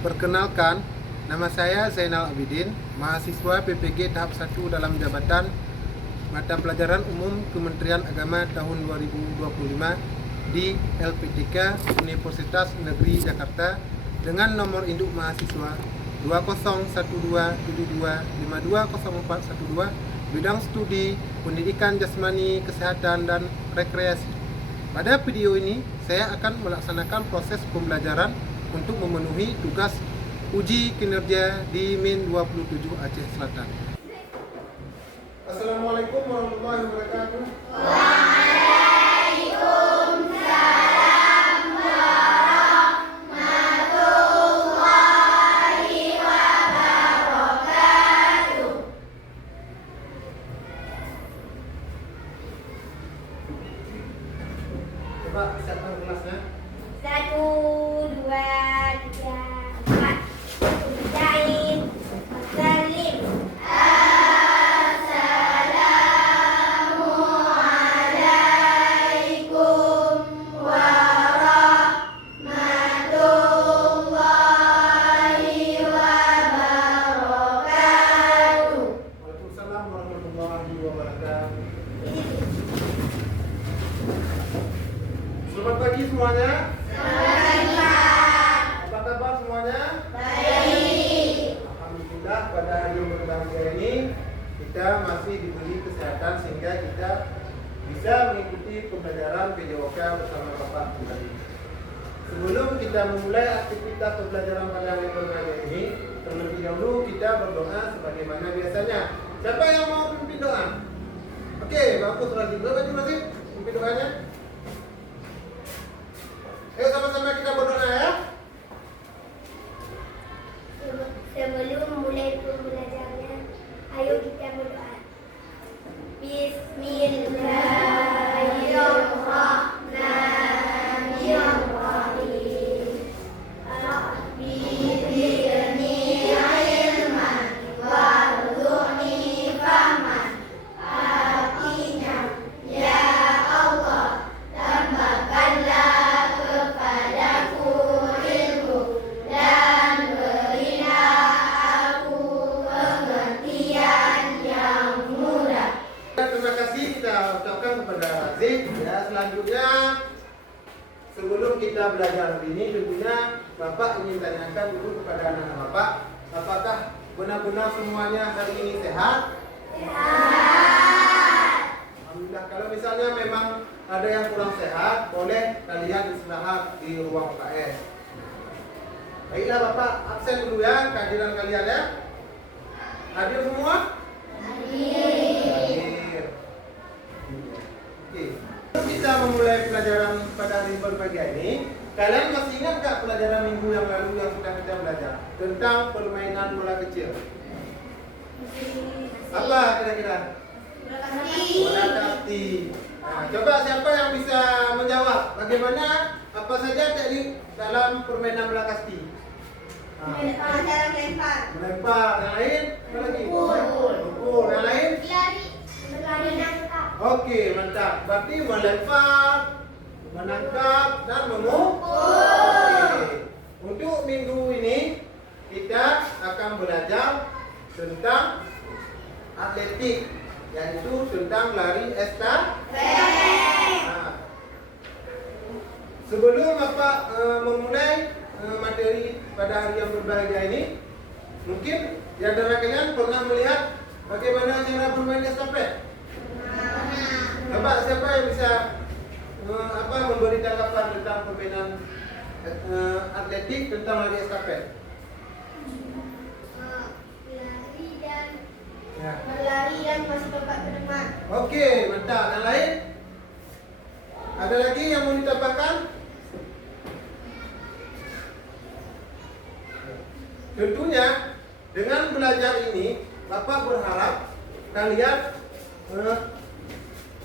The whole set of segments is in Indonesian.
Perkenalkan, nama saya Zainal Abidin, mahasiswa PPG tahap 1 dalam jabatan mata pelajaran umum Kementerian Agama tahun 2025 di LPTK Universitas Negeri Jakarta dengan nomor induk mahasiswa 201272520412, bidang studi pendidikan jasmani, kesehatan, dan rekreasi. Pada video ini, saya akan melaksanakan proses pembelajaran untuk memenuhi tugas uji kinerja di Min 27 Aceh Selatan. Assalamualaikum warahmatullahi wabarakatuh. Waalaikumsalam warahmatullahi wabarakatuh. Coba siapkan kelasnya. 1, 2, 3, 4. Udain. Salim. Assalamualaikum warahmatullahi wabarakatuh. Waalaikumsalam warahmatullahi wabarakatuh. Selamat pagi semuanya. Apa kabar semuanya? Baik. Alhamdulillah, pada hari yang berbahagia ini kita masih diberi kesehatan sehingga kita bisa mengikuti pembelajaran PJOK bersama Bapak kembali. Sebelum kita memulai aktivitas pembelajaran pada hari yang berbahagia ini, terlebih dahulu kita berdoa sebagaimana biasanya. Siapa yang mau memimpin doa? Oke, bagus lagi. Berapa masih memimpin doanya? Ayo sama-sama kita berdoa ya. Sebelum mulai pembelajarannya, ayo kita berdoa. Bismillahirrahmanirrahim. Rabbi zidni ilman warzuqni fahman. Artinya, ya Allah, tambahkanlah kepadaku ilmu dan berilah aku pengertian yang mudah. Terima kasih kita ucapkan kepada Razik. Ya, selanjutnya sebelum kita belajar hari ini, tentunya Bapak ingin tanyakan dulu kepada anak Bapak, apakah benar-benar semuanya hari ini sehat? Sehat. Alhamdulillah. Kalau misalnya memang ada yang kurang sehat, boleh kalian istirahat di ruang UKS. Baiklah Bapak, absen dulu ya kehadiran kalian ya. Hadir semua? Hadir. Oke. Kita memulai pelajaran pada hari berbahagia ini. Kalian masih ingat nggak pelajaran minggu yang lalu yang sudah kita belajar tentang permainan bola kecil? Apa kira-kira? Bola kasti. Nah, coba siapa yang bisa menjawab bagaimana apa saja teknik dalam permainan bola kasti? Nah, melempar. Yang lain? Apa lagi? Pukul. Yang lain? Berlari nangkap. Oke, mantap. Berarti melempar, menangkap, dan memukul. Oke. Untuk minggu ini kita akan belajar tentang atletik, yaitu tentang lari estafet. Nah, sebelum Bapak memulai materi pada hari yang berbahagia ini, mungkin di antara kalian pernah melihat bagaimana cara bermain estafet? Coba siapa yang bisa memberi tanggapan tentang permainan atletik tentang lari estafet? Ya. Berlari dan masih lompat ke depan. Oke, mantap. Yang lain? Ada lagi yang mau ditambahkan? Tentunya dengan belajar ini, Bapak berharap kalian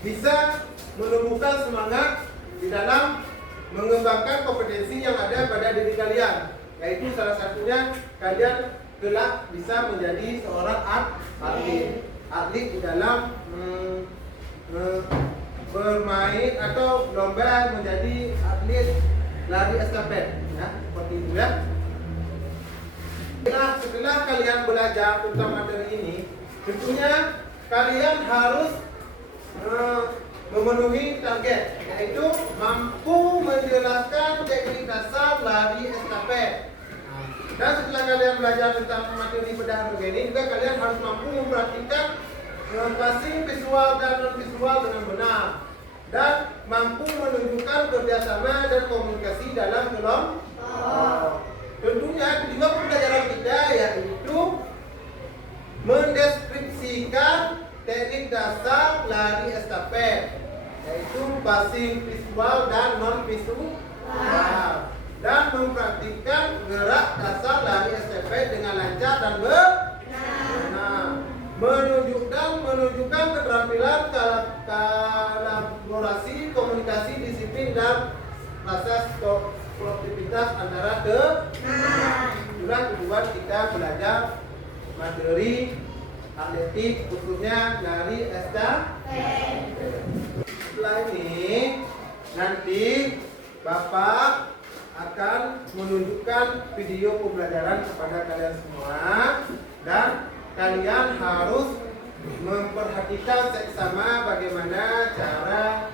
bisa menumbuhkan semangat di dalam mengembangkan kompetensi yang ada pada diri kalian, yaitu salah satunya kalian kelak bisa menjadi seorang atlet di dalam bermain atau lomba menjadi atlet lari estafet, ya, seperti itu ya. Nah, setelah kalian belajar tentang materi ini, tentunya kalian harus memenuhi target, yaitu mampu menjelaskan teknik dasar lari estafet. Dan setelah kalian belajar tentang materi bedah begini, juga kalian harus mampu memperhatikan passing visual dan non visual dengan benar, dan mampu menunjukkan kerjasama dan komunikasi dalam kelompok. Tentunya kedua pembelajaran kita yaitu mendeskripsikan teknik dasar lari estafet, yaitu passing visual dan non visual, dan mempraktikkan gerak dasar lari estafet dengan lancar dan benar, menunjukkan keterampilan kolaborasi, komunikasi, disiplin, dan rasa sportivitas antara itulah tujuan kita belajar materi atletik, khususnya lari estafet. Setelah ini nanti Bapak akan menunjukkan video pembelajaran kepada kalian semua, dan kalian harus memperhatikan seksama bagaimana cara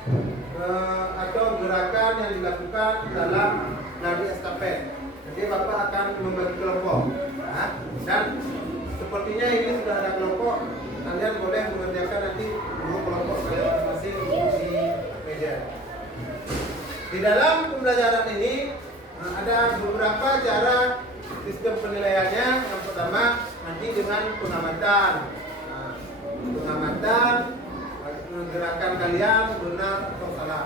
atau gerakan yang dilakukan dalam lari estafet. Jadi Bapak akan membagi kelompok, dan sepertinya ini sudah ada kelompok. Kalian boleh mengerjakan nanti dua kelompok kalian masing-masing di meja. Di dalam pembelajaran ini ada beberapa cara sistem penilaiannya. Yang pertama nanti dengan pengamatan, gerakan kalian benar atau salah.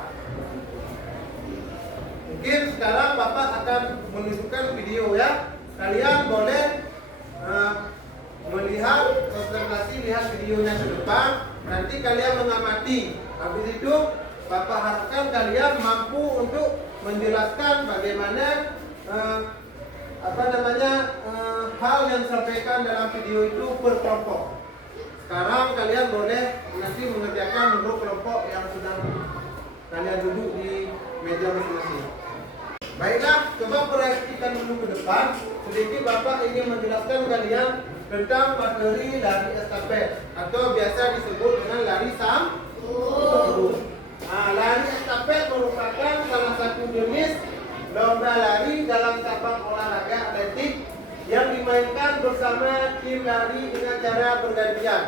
Mungkin sekarang Bapak akan menunjukkan video ya. Kalian boleh melihat, konsentrasi lihat videonya ke depan. Nanti kalian mengamati. Habis itu Bapak harapkan kalian mampu untuk menjelaskan bagaimana hal yang disampaikan dalam video itu per kelompok. Sekarang kalian boleh nanti mengerjakan menurut kelompok yang sedang kalian duduk di meja masing-masing. Baiklah, coba perhatikan dulu ke depan. Sedikit Bapak ingin menjelaskan kalian tentang materi lari estafet, atau biasa disebut dengan lari sambung. Lari estafet merupakan salah satu jenis lomba lari dalam cabang olahraga atletik yang dimainkan bersama tim lari dengan cara bergantian.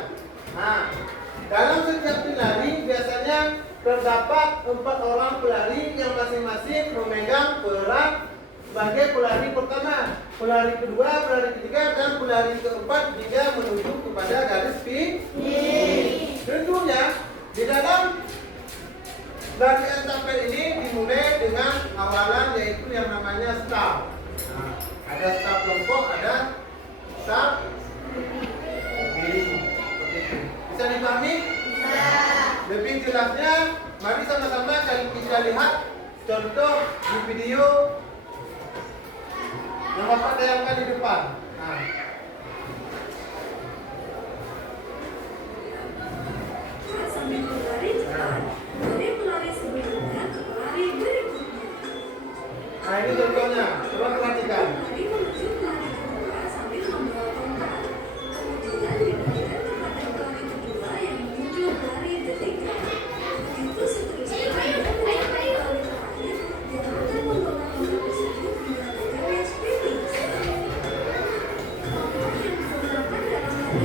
Dalam setiap tim lari biasanya terdapat 4 orang pelari yang masing-masing memegang peran sebagai pelari pertama, pelari kedua, pelari ketiga, dan pelari keempat jika menuju kepada garis finish. Tentunya di dalam lari estafet ini dimulai dengan awalan, yaitu yang namanya start. Ada start kelompok, ada start pilih. Bisa dipahami? Bisa. Lebih jelasnya, mari sama-sama kita lihat contoh di video yang Bapak tayangkan di depan. Sambil berlari cepat, dari pelari sebelumnya ke pelari berikutnya. Ini contohnya, coba perhatikan. Pelari menuju pelari kedua sambil membawa tongkat. Kemudian diberikan kepada pelari kedua yang menuju pelari ketiga. Begitu seterusnya dengan pelari terakhir yang akan membawa tongkat tersebut hingga ke garis finish. Kelompok yang digunakan dalam lari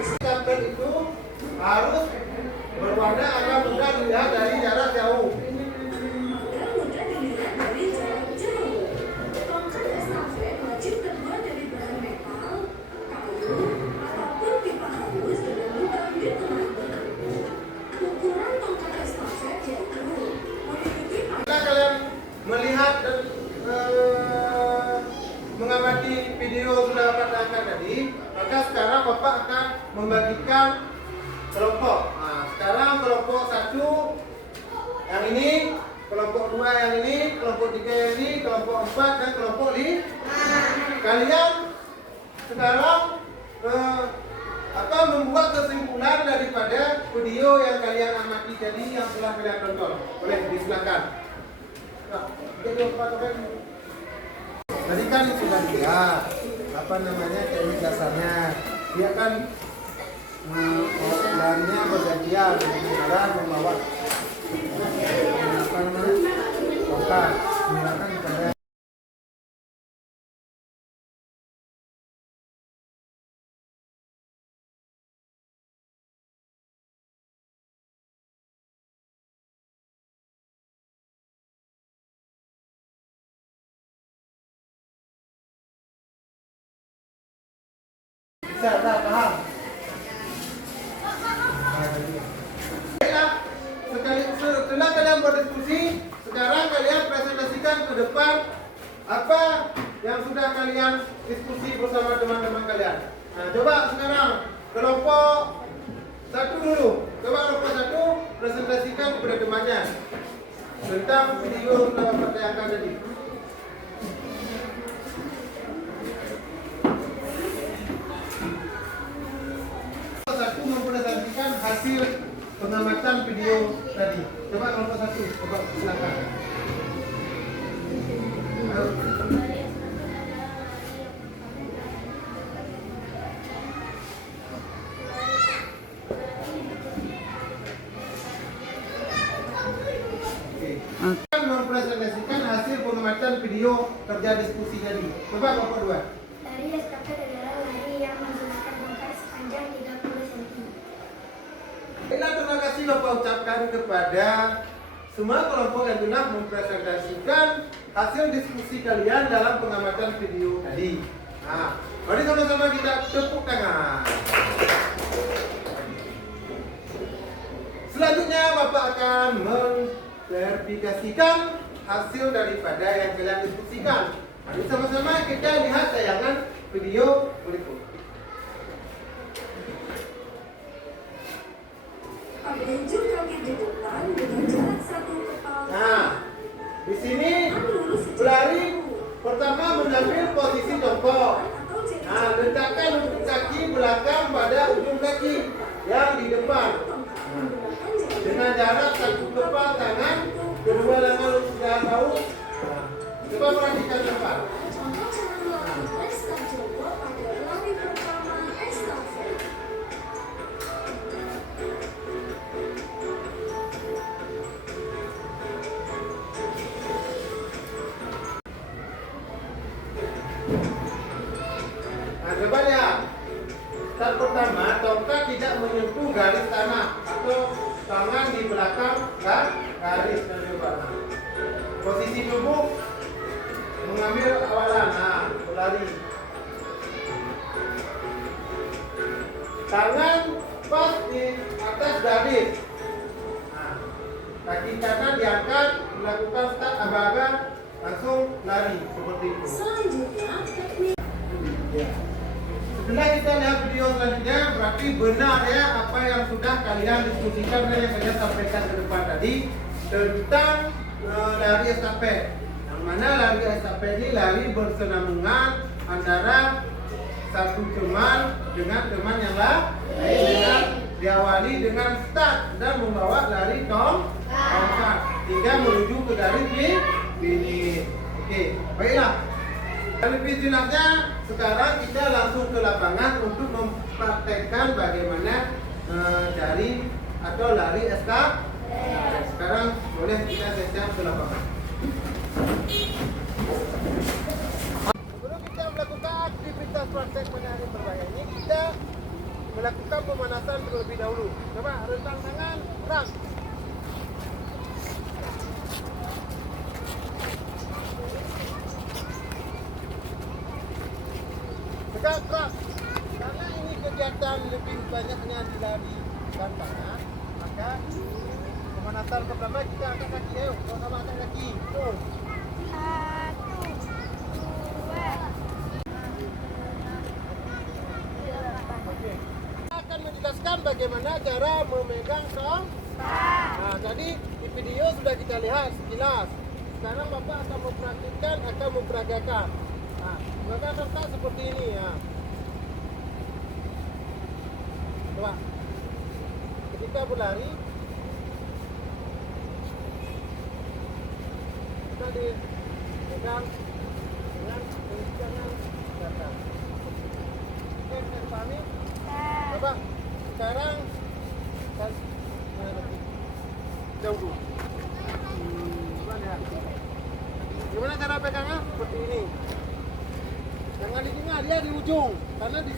estafet harus Estafet itu harus berwarna agar mudah dilihat dari jarak jauh. agar mudah dilihat dari jarak jauh. Tongkat estafet wajib terbuat dari bahan metal, kayu, ataupun pipa halus dengan lubang di tengahnya. Ukuran tongkat estafet yaitu mengikuti Jika kalian melihat dan mengamati video yang sudah Bapak tayangkan tadi, maka sekarang Bapak akan membagikan kelompok. Sekarang kelompok 1 yang ini, kelompok 2 yang ini, kelompok 3 yang ini, kelompok 4 dan kelompok 5. Kalian sekarang membuat kesimpulan daripada video yang kalian amati tadi yang telah kalian tonton. Boleh disilakan. Tadi kan sudah dilihat. apa namanya teknik dasarnya. Dia kan larinya bergantian, sementara membawa apa namanya tongkat, menggunakan kepada bisa tak paham. Baiklah, setelah kalian berdiskusi, sekarang kalian presentasikan ke depan apa yang sudah kalian diskusi bersama teman-teman kalian. Nah, coba sekarang kelompok satu dulu. Coba kelompok satu presentasikan kepada temannya tentang video yang sudah Bapak tayangkan tadi. Satu mempresentasikan hasil pengamatan video tadi. Coba kelompok satu, coba silakan. Akan mempresentasikan hasil pengamatan video kerja diskusi tadi. Coba kelompok dua. Dari estafet adalah lari yang menggunakan tongkat sepanjang 30 cm. Baiklah, terima kasih Bapak ucapkan kepada semua kelompok yang telah mempresentasikan hasil diskusi kalian dalam pengamatan video tadi. Nah, mari sama-sama kita tepuk tangan. Selanjutnya Bapak akan memverifikasikan hasil daripada yang kalian diskusikan. Mari sama-sama kita lihat tayangan video berikut. Menunjuk kaki di depan dengan jarak 1 kepala. Nah, di sini pelari pertama mengambil posisi jongkok. Nah, letakkan ujung kaki belakang pada ujung kaki yang di depan. Dengan jarak 1 kepal tangan, kedua lengan sudah tahu. Nah, coba perhatikan depan. Contoh cara melakukan start jongkok pada lari pertama estafet. Nah, coba lihat. Start pertama, tongkat tidak menyentuh garis tanah atau tangan di belakang garis. Nah, coba. Posisi tubuh mengambil awalan. Nah, berlari. Tangan pas di atas garis. Nah, kaki kanan diangkat, melakukan start aba-aba, langsung lari seperti itu. Selanjutnya, teknik Ya. Setelah kita lihat video selanjutnya, berarti benar ya apa yang sudah kalian diskusikan dan yang saya sampaikan ke depan tadi tentang lari estafet. Yang mana lari estafet ini lari bersenambungan antara satu teman dengan teman yang lain, dengan diawali dengan start dan membawa lari tongkat hingga menuju ke garis finish. Oke, baiklah. Lebih jelasnya sekarang kita langsung ke lapangan untuk mempraktekkan bagaimana cari atau lari estafet. Sekarang boleh kita siap ke lapangan. Sebelum kita melakukan aktivitas praktek menari berbahaya ini, kita melakukan pemanasan terlebih dahulu. Coba rentang tangan, gerak. Tegak, gerak. Karena ini kegiatan lebih banyaknya di lari tantangan, maka pemanasan pertama kita angkat kaki. Ayo, sama angkat kaki. Tuh. 1, 2, Oke. Kita akan menjelaskan bagaimana cara memegang tongkat. Nah, tadi di video sudah kita lihat sekilas. Sekarang Bapak akan mempraktikkan, akan memperagakan. Nah, memegang tongkat seperti ini ya. Coba. Ketika berlari, kita dipegang dengan tangan belakang. Coba sekarang jauh dulu. Gimana cara pegangnya? Seperti ini. Jangan di tengah, dia di ujung. Karena di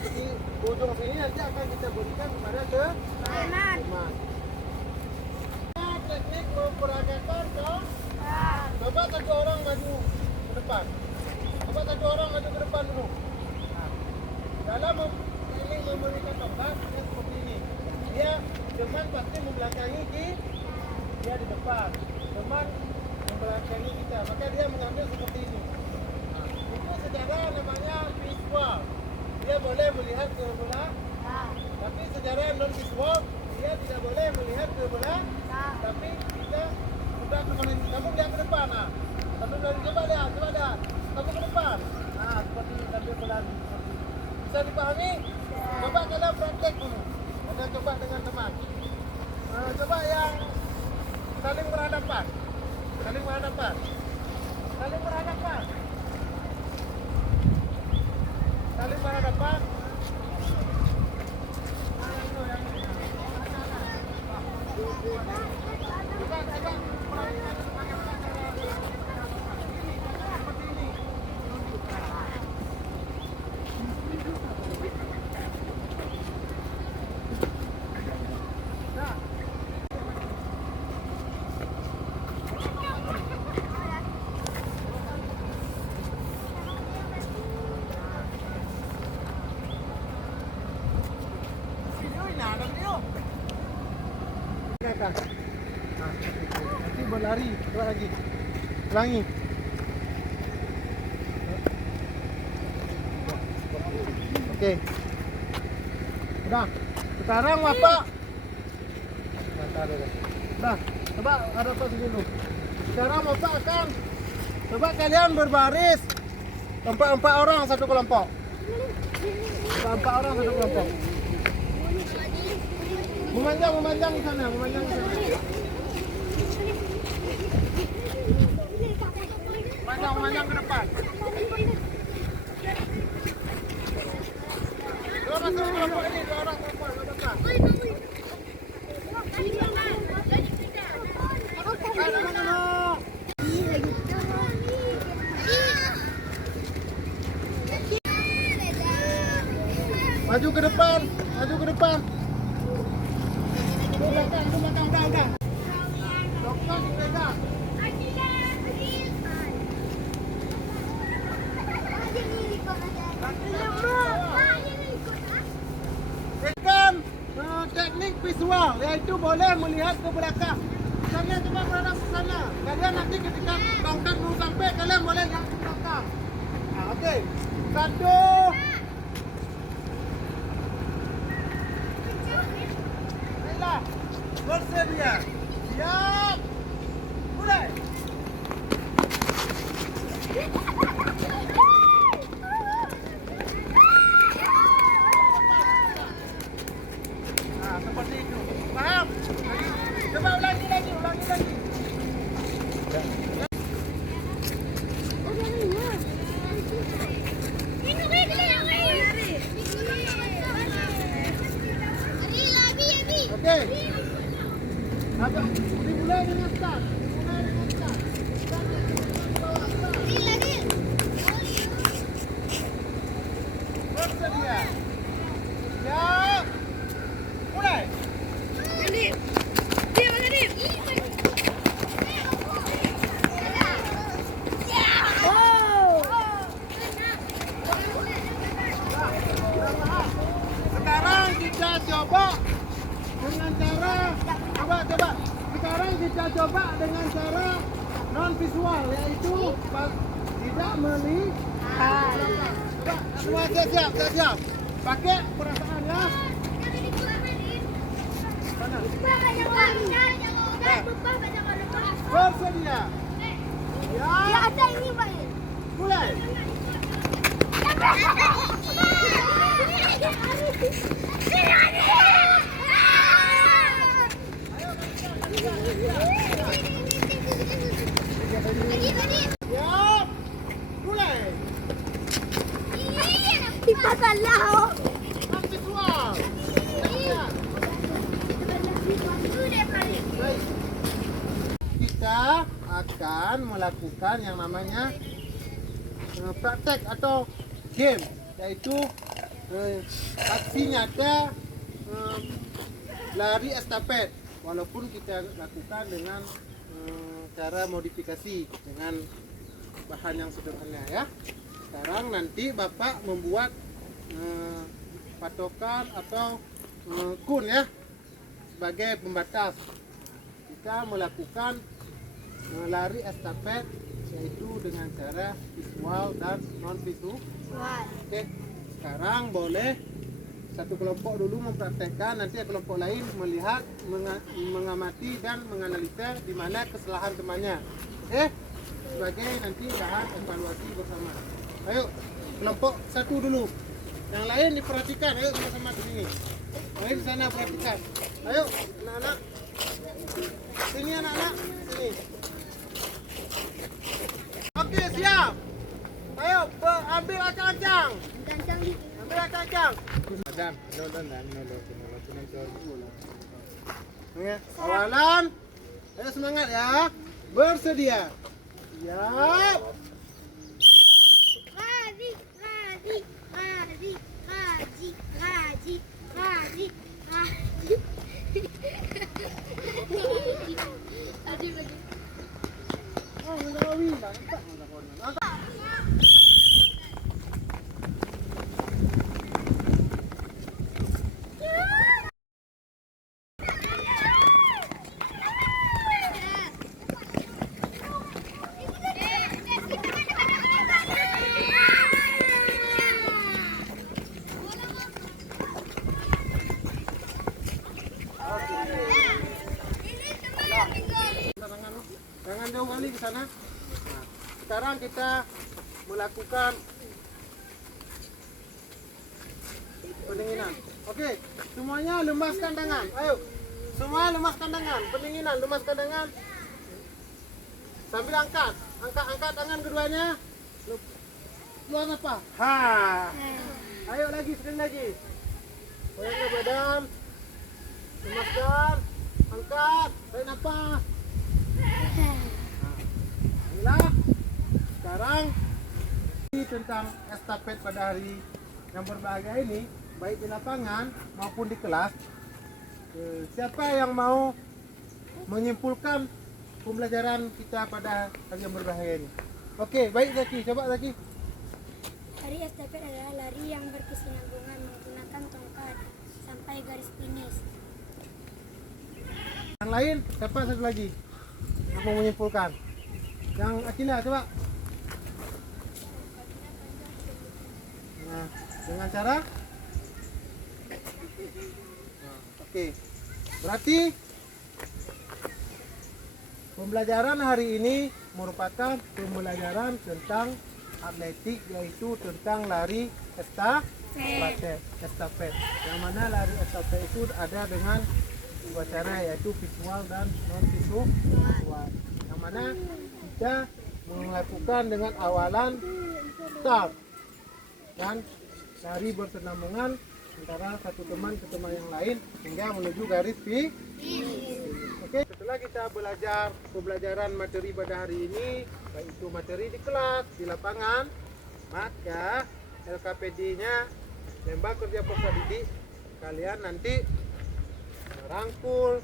ujung sini nanti akan kita berikan kepada teman. Teknik memperagakan dong. Coba satu orang maju ke depan. Coba satu orang maju ke depan dulu. Dalam ingin memberikan tongkat seperti ini. Dia teman pasti membelakangi dia di depan. Teman membelakangi kita, maka dia mengambil seperti ini. Itu secara namanya visual. Dia boleh melihat ke bola, tapi secara non visual dia tidak boleh melihat ke bola. Tapi kita sudah kemarin kamu lihat ke depan, kamu bilang coba lihat, kamu ke depan. Seperti ini sambil berlari. Bisa dipahami? Coba kalian praktek dulu. Dan coba dengan teman. Coba yang saling berhadapan. Saling berhadapan. Saling berhadapan. Saling berhadapan. Nanti berlari, coba lagi. Ulangi. Oke. Udah. Sekarang Bapak. Udah. Coba hadapan dulu. Sekarang Bapak akan coba kalian berbaris. Empat orang satu kelompok. Empat orang satu kelompok. Memanjang di sana, memanjang di sana. Memanjang ke depan. Dua masuk kelompok ini, dua orang kelompok, ke depan. Maju ke depan, maju ke depan. Ke belakang, udah. Dokter dipegang. Pegang teknik visual, yaitu boleh melihat ke belakang. Misalnya coba berhadap ke sana. Kalian nanti ketika tongkat mau sampai, kalian boleh lihat ke belakang. Oke. Satu. Baiklah. Bersedia. Siap. Mulai. Seperti itu. Paham? Coba ulangi lagi. Oke. Agak dimulai dengan start. Bersedia. Siap. Mulai. Sekarang kita coba dengan cara coba. Sekarang kita coba dengan cara non visual, yaitu tidak melihat. Semua siap. Pakai perasaan ya. Bersedia. Ya. Ada ini Pak. Mulai. Siap. Mulai. Kita salah. Non visual. Baik. Kita akan melakukan yang namanya praktek atau game, yaitu aksi nyata lari estafet, walaupun kita lakukan dengan cara modifikasi dengan bahan yang sederhana ya. Sekarang nanti Bapak membuat patokan atau kun ya sebagai pembatas. Kita melakukan lari estafet yaitu dengan cara visual dan non visual. Oke. Sekarang boleh satu kelompok dulu mempraktekkan, nanti kelompok lain melihat, mengamati dan menganalisa di mana kesalahan temannya. Oke? Sebagai nanti bahan evaluasi bersama. Ayo, kelompok satu dulu. Yang lain diperhatikan, ayo sama-sama ke sini. Yang lain di sana perhatikan. Ayo, anak-anak. Sini anak-anak, sini. Oke, siap. Ayo, ambil acang-acang. Ambil acang-acang. Awalan. Ayo semangat ya. Bersedia. Siap. Jangan jauh kali ke sana. Nah, sekarang kita melakukan pendinginan. Oke, semuanya lemaskan tangan. Ayo, semua lemaskan tangan. Pendinginan, lemaskan tangan. Sambil angkat, angkat tangan keduanya. Keluar apa? Ha. Ayo lagi, sekali lagi. Goyang ke badan. Lemaskan, angkat, tarik nafas. Inilah sekarang tentang estafet pada hari yang berbahagia ini, baik di lapangan maupun di kelas. Siapa yang mau menyimpulkan pembelajaran kita pada hari yang berbahagia ini? Oke, baik Zaki, coba Zaki. Lari estafet adalah lari yang berkesinambungan menggunakan tongkat sampai garis finish. Yang lain, siapa satu lagi yang mau menyimpulkan? Yang Akila, coba. Nah, dengan cara oke. Berarti pembelajaran hari ini merupakan pembelajaran tentang atletik, yaitu tentang lari estafet. Yang mana lari estafet itu ada dengan dua cara, yaitu visual dan non visual. Yang mana kita melakukan dengan awalan start dan lari bersenambungan antara satu teman ke teman yang lain hingga menuju garis finish. Oke, setelah kita belajar pembelajaran materi pada hari ini, baik itu materi di kelas, di lapangan, maka LKPD-nya lembah kerja peserta didik, kalian nanti merangkul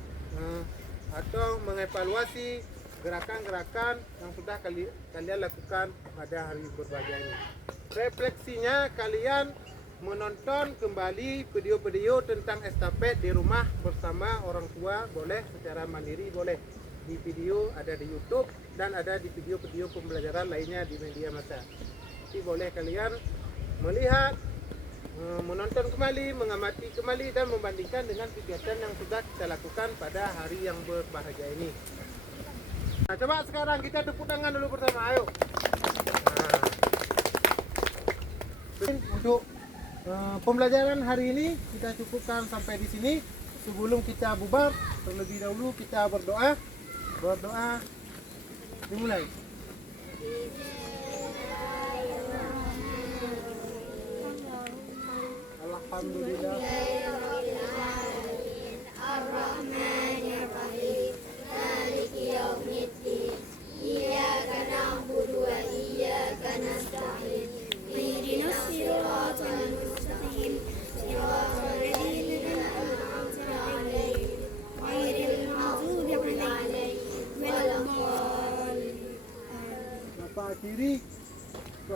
atau mengevaluasi gerakan-gerakan yang sudah kalian lakukan pada hari berbahagia ini. Refleksinya, kalian menonton kembali video-video tentang estafet di rumah bersama orang tua, boleh secara mandiri, boleh di video ada di YouTube dan ada di video-video pembelajaran lainnya di media massa. Jadi boleh kalian melihat, menonton kembali, mengamati kembali dan membandingkan dengan kegiatan yang sudah kita lakukan pada hari yang berbahagia ini. Nah, coba sekarang kita tepuk tangan dulu bersama, ayo. Nah, untuk pembelajaran hari ini kita cukupkan sampai di sini. Sebelum kita bubar, terlebih dahulu kita berdoa. Berdoa dimulai. Alhamdulillah.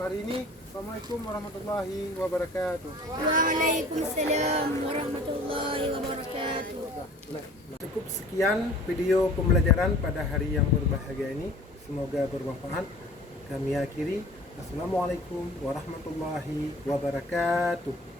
hari ini. Assalamualaikum warahmatullahi wabarakatuh. Waalaikumsalam warahmatullahi wabarakatuh. Cukup sekian video pembelajaran pada hari yang berbahagia ini. Semoga bermanfaat. Kami akhiri. Assalamualaikum warahmatullahi wabarakatuh.